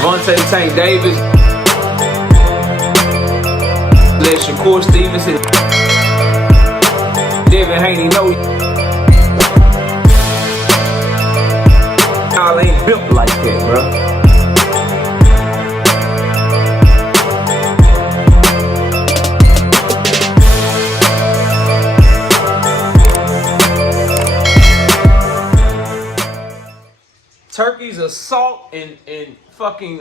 Gervonta Tank Davis. Let Shakur Stevenson. Devin Haney know y'all ain't built like that, bro. Turkey's assault and fucking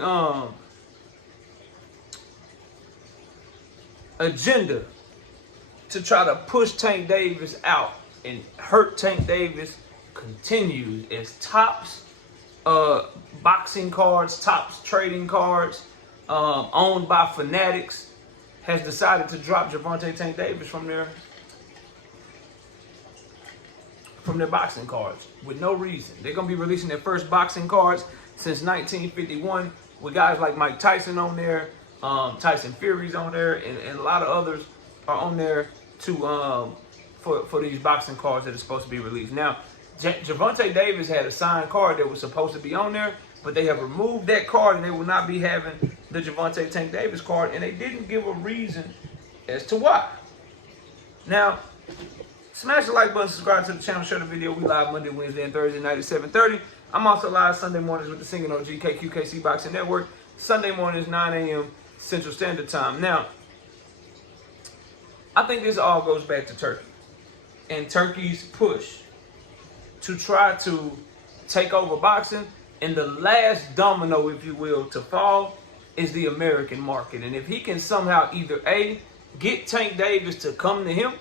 agenda to try to push Tank Davis out and hurt Tank Davis continues as Topps boxing cards, Topps trading cards, owned by Fanatics, has decided to drop Gervonta Tank Davis from their boxing cards with no reason. They're gonna be releasing their first boxing cards since 1951 with guys like Mike Tyson on there, Tyson Fury's on there, and a lot of others are on there to for these boxing cards that are supposed to be released. Now, Gervonta Davis had a signed card that was supposed to be on there, but they have removed that card and they will not be having the Gervonta Tank Davis card, and they didn't give a reason as to why. Now, smash the like button, subscribe to the channel, share the video. We live Monday, Wednesday, and Thursday night at 7:30. I'm also live Sunday mornings with the Singing OG KQKC Boxing Network. Sunday mornings, 9 a.m. Central Standard Time. Now, I think this all goes back to Turkey and Turkey's push to try to take over boxing. And the last domino, if you will, to fall is the American market. And if he can somehow either A, get Tank Davis to come to him,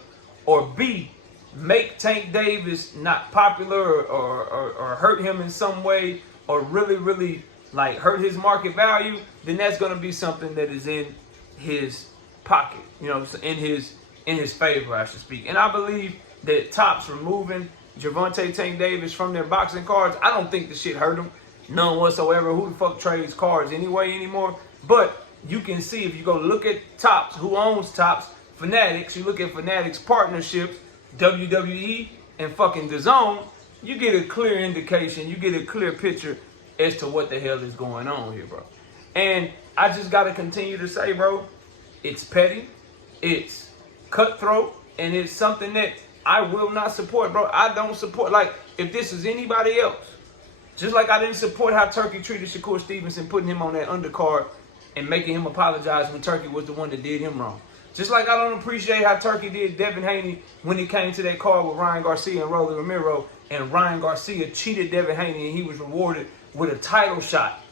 or B, make Tank Davis not popular or hurt him in some way, or really like hurt his market value, then that's going to be something that is in his pocket, you know, in his favor, I should speak. And I believe that Topps removing Gervonta Tank Davis from their boxing cards, I don't think the shit hurt him, none whatsoever. Who the fuck trades cards anymore? But you can see, if you go look at Topps, who owns Topps, Fanatics, you look at Fanatics partnerships, WWE and fucking DAZN, you get a clear indication, you get a clear picture as to what the hell is going on here, bro. And I just got to continue to say, bro, it's petty, it's cutthroat, and it's something that I will not support, bro. I don't support, like, if this is anybody else, just like I didn't support how Turkey treated Shakur Stevenson, putting him on that undercard and making him apologize when Turkey was the one that did him wrong. Just like I don't appreciate how Turkey did Devin Haney when it came to that card with Ryan Garcia and Rolly Romero, and Ryan Garcia cheated Devin Haney and he was rewarded with a title shot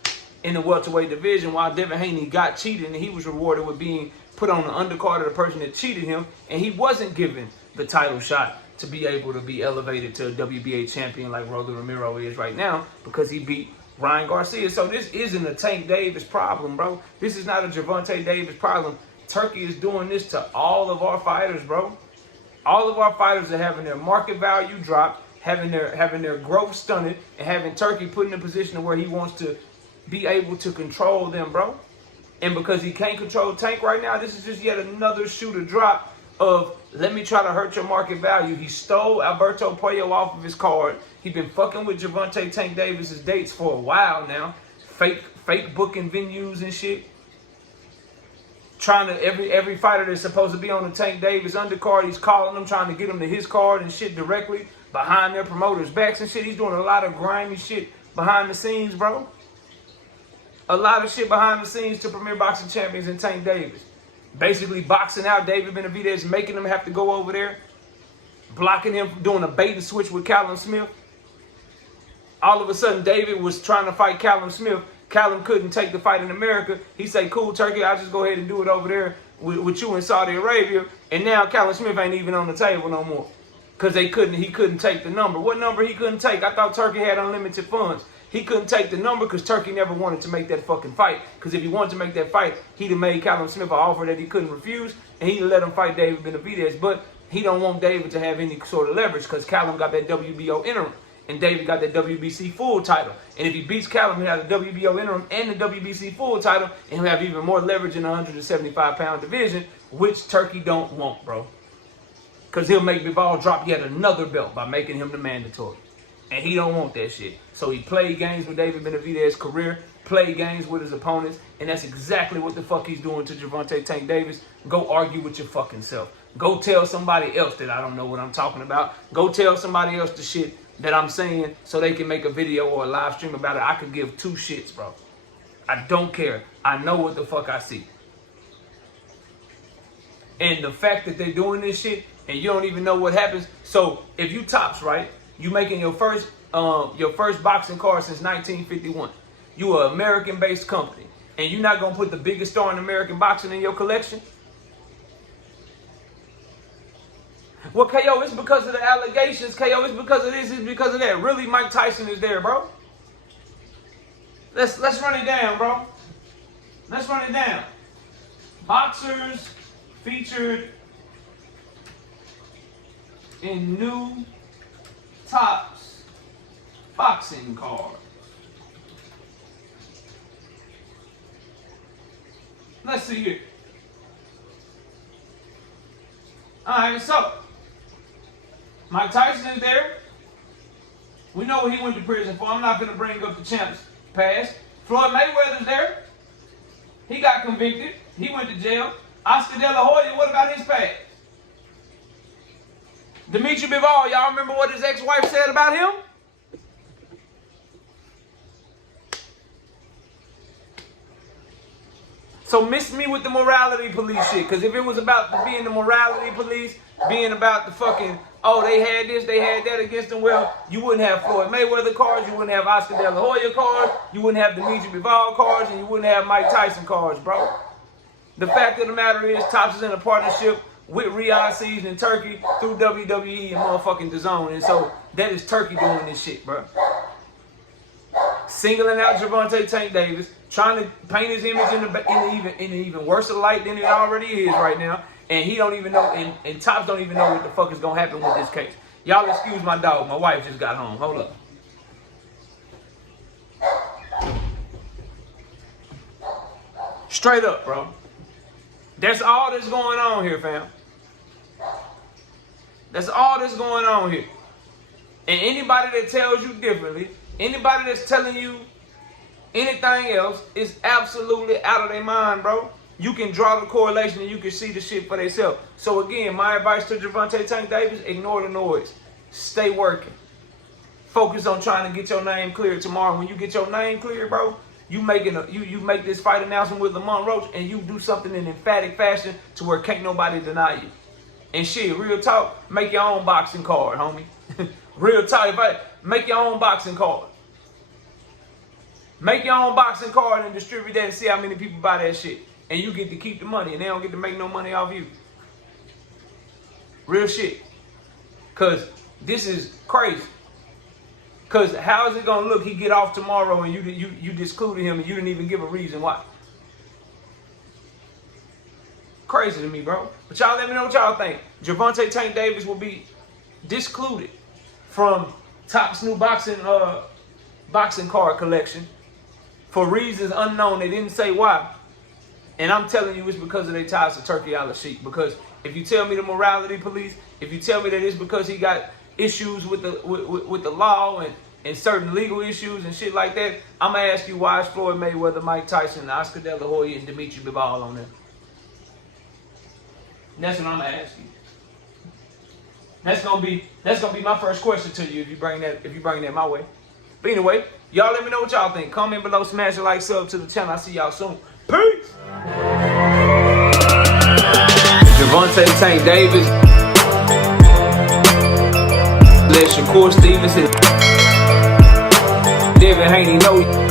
in the welterweight division, while Devin Haney got cheated and he was rewarded with being put on the undercard of the person that cheated him, and he wasn't given the title shot to be able to be elevated to a WBA champion like Rolly Romero is right now, because he beat Ryan Garcia. So this isn't a Tank Davis problem, bro. This is not a Gervonta Davis problem. Turkey is doing this to all of our fighters, bro. All of our fighters are having their market value dropped, having their growth stunted, and having Turkey put in a position where he wants to be able to control them, bro. And because he can't control Tank right now, this is just yet another shoe to drop of, let me try to hurt your market value. He stole Alberto Puello off of his card. He been fucking with Gervonta Tank Davis's dates for a while now. Fake booking venues and shit. Trying to, every fighter that's supposed to be on the Tank Davis undercard, he's calling them, trying to get them to his card and shit directly behind their promoters' backs and shit. He's doing a lot of grimy shit behind the scenes, bro. A lot of shit behind the scenes to Premier Boxing Champions and Tank Davis. Basically boxing out David Benavidez, making him have to go over there, blocking him, doing a bait and switch with Callum Smith. All of a sudden, David was trying to fight Callum Smith. Callum couldn't take the fight in America. He said, cool, Turkey, I'll just go ahead and do it over there with you in Saudi Arabia. And now Callum Smith ain't even on the table no more, because he couldn't take the number. What number he couldn't take? I thought Turkey had unlimited funds. He couldn't take the number because Turkey never wanted to make that fucking fight. Because if he wanted to make that fight, he'd have made Callum Smith an offer that he couldn't refuse, and he'd have let him fight David Benavidez. But he don't want David to have any sort of leverage, because Callum got that WBO interim, and David got that WBC full title. And if he beats Callum, he'll have the WBO interim and the WBC full title, and he'll have even more leverage in the 175-pound division, which Turkey don't want, bro. Because he'll make Bivol drop yet another belt by making him the mandatory. And he don't want that shit. So he played games with David Benavidez's career, played games with his opponents, and that's exactly what the fuck he's doing to Gervonta Tank Davis. Go argue with your fucking self. Go tell somebody else that I don't know what I'm talking about. Go tell somebody else the shit that I'm saying so they can make a video or a live stream about it. I could give two shits, bro. I don't care. I know what the fuck I see. And the fact that they're doing this shit and you don't even know what happens. So if you Tops, right, you making your first boxing card since 1951. You an American-based company, and you're not gonna put the biggest star in American boxing in your collection? Well, KO, it's because of the allegations. KO, it's because of this. It's because of that. Really, Mike Tyson is there, bro. Let's run it down, bro. Let's run it down. Boxers featured in new Tops boxing card. Let's see here. All right, so Mike Tyson is there. We know what he went to prison for. I'm not going to bring up the champs past. Floyd Mayweather's there. He got convicted. He went to jail. Oscar De La Hoya, what about his past? Dimitri Bivol, y'all remember what his ex-wife said about him? So miss me with the morality police shit. Because if it was about being the morality police, being about the fucking, oh, they had this, they had that against them, well, you wouldn't have Floyd Mayweather cards, you wouldn't have Oscar De La Hoya cards, you wouldn't have Dimitri Bivol cards, and you wouldn't have Mike Tyson cards, bro. The fact of the matter is, Tops is in a partnership with Riyadh Season in Turkey through WWE and motherfucking DAZN. And so that is Turkey doing this shit, bro. Singling out Gervonta Tank Davis, trying to paint his image in an even worse light than it already is right now. And he don't even know, and Tops don't even know what the fuck is gonna happen with this case. Y'all excuse my dog, my wife just got home. Hold up. Straight up, bro. That's all that's going on here, fam. That's all that's going on here. And anybody that tells you differently, anybody that's telling you anything else is absolutely out of their mind, bro. You can draw the correlation and you can see the shit for themselves. So again, my advice to Gervonta Tank Davis, ignore the noise. Stay working. Focus on trying to get your name cleared tomorrow. When you get your name cleared, bro, you make this fight announcement with Lamont Roach and you do something in emphatic fashion to where can't nobody deny you. And shit, real talk, make your own boxing card, homie. Real talk, make your own boxing card. Make your own boxing card and distribute that and see how many people buy that shit. And you get to keep the money and they don't get to make no money off you. Real shit. Because this is crazy. Because how is it going to look he get off tomorrow and you discluded him and you didn't even give a reason why? Crazy to me, bro. But y'all let me know what y'all think. Gervonta Tank Davis will be discluded from Tops' new boxing card collection for reasons unknown. They didn't say why. And I'm telling you it's because of their ties to Turki Alalshikh. Because if you tell me the morality police, if you tell me that it's because he got issues with the law and certain legal issues and shit like that, I'm going to ask you why is Floyd Mayweather, Mike Tyson, Oscar De La Hoya, and Dimitri Bivol on there? That's what I'm going to ask you. That's gonna be my first question to you if you bring that my way. But anyway, y'all let me know what y'all think. Comment below, smash a like, sub to the channel. I'll see y'all soon. Peace! Gervonta Tank Davis. Let Shakur Stevenson. Devin Haney know.